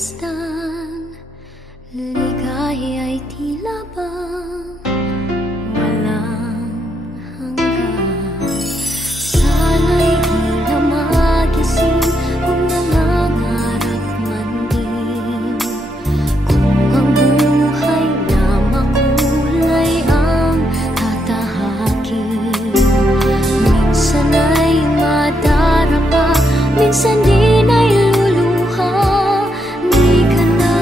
pagmasdan, ligaya'y tila bang walang hanggan. Sana'y di na magising kung nangangarap man din, kung ang buhay na makulay ang tatahakin. Minsan ay madarapa, minsan din ay luluha. Di ka na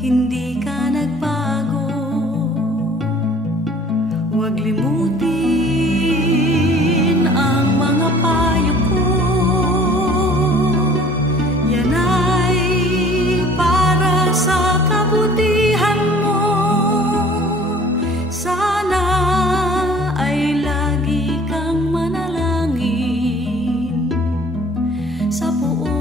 hindi ka nagbago. Huwag limutin ang mga payo ko. Yan ay para sa kabutihan mo. Sana ay lagi kang manalangin sa buong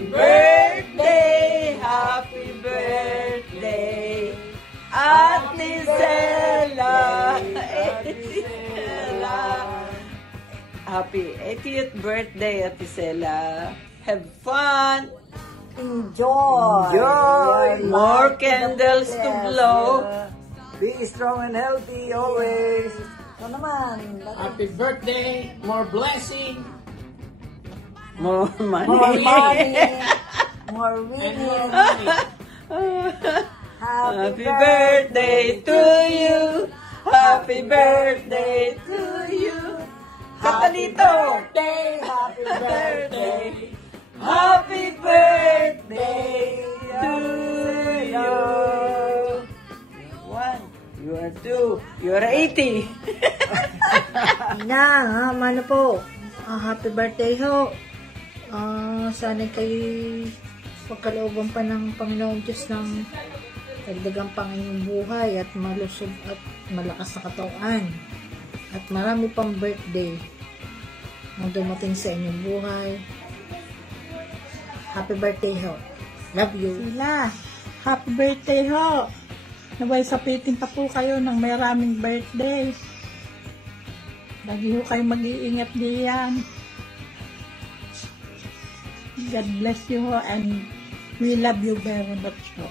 Happy birthday, happy birthday, Ate Zella. Happy 80th birthday, Ate Zella. Have fun. Enjoy. More candles to blow. Be strong and healthy always. Ito naman. Happy birthday, more blessing, More money. More money. More and winning. more money. Happy birthday to you. Happy birthday to you. Kapalito. Happy birthday. Happy birthday to you. One. You are two. You are 80. Ina, mano po. Happy birthday ho. Sana kayo pagkalooban pa ng Panginoon Diyos ng dagdagang pang inyong buhay at malusog at malakas na katawan. At marami pang birthday na dumating sa inyong buhay. Happy birthday ho. Love you. Sila, happy birthday ho. Naway sapitin pa po kayo ng maraming birthday. Lagi ho kayo mag-iingat diyan. God bless you ho and we love you very much ho.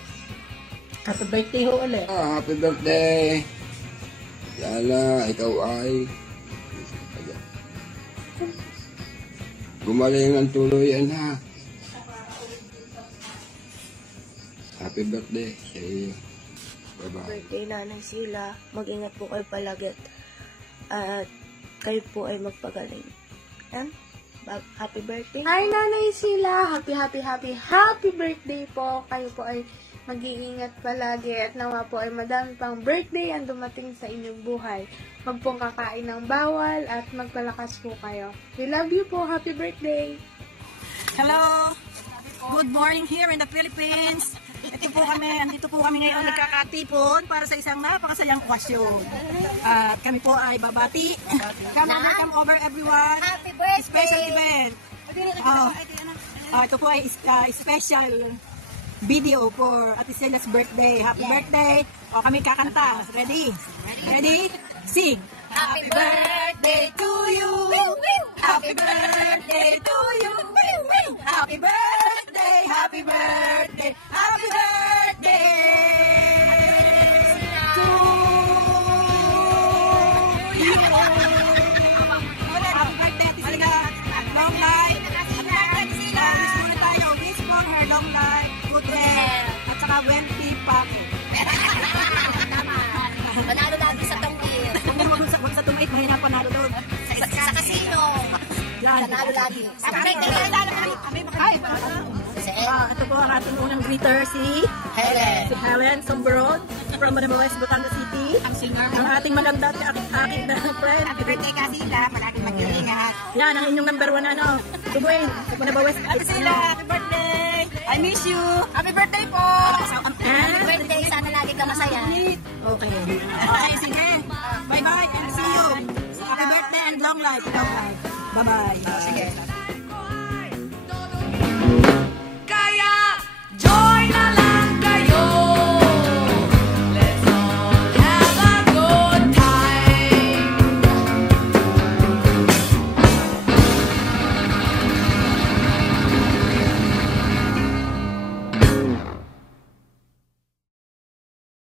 Happy birthday ho ulit. Happy birthday! Lala, ikaw ay gumaling ang tuluyan ha. Happy birthday sa iyo. Bye-bye. Birthday Nanay Sila. Mag-ingat po kayo palagi at kayo po ay magpagaling. And happy birthday. Hi, Nanay Sila! Happy birthday po! Kayo po ay mag-iingat palagi at nawa po ay madami pang birthday ang dumating sa inyong buhay. Huwag pong kakain ng bawal at magpalakas po kayo. We love you po! Happy birthday! Hello! Good morning here in the Philippines. Andito po kami ngayon nagkakatipon para sa isang napakasayang okasyon. At kami po ay babati. Come over everyone. Happy birthday! Special event. Ito po ay special video for Ate Celia's birthday. Happy birthday! O kami kakanta. Ready? Ready? Sing! Happy birthday to you! Happy birthday to you! Happy birthday! Happy birthday! Happy birthday! To you! Happy birthday, Ate Celia! Long life! Wish muna tayo. Wish for her long life, good health, at saka wealthy pocket. Panalo lagi sa tangkil. Huwag sa tumait, mahirap panalo doon. Sa casino. Yan. Panalo lagi. Sa Ito po ang ating unang greeter, si Helen Sombrod from Manila West, Batangas City. Ang ating maganda at aking friend. Happy birthday ka sila, palaging mag-iingat. Yan, ang inyong number 1 Tubuin, sa Manila West. Happy sila, happy birthday! I miss you! Happy birthday po! Happy birthday, sana lagi ka masaya. Okay. Okay, sige. Bye-bye and see you. Happy birthday and long life. Long life. Bye-bye. Sige.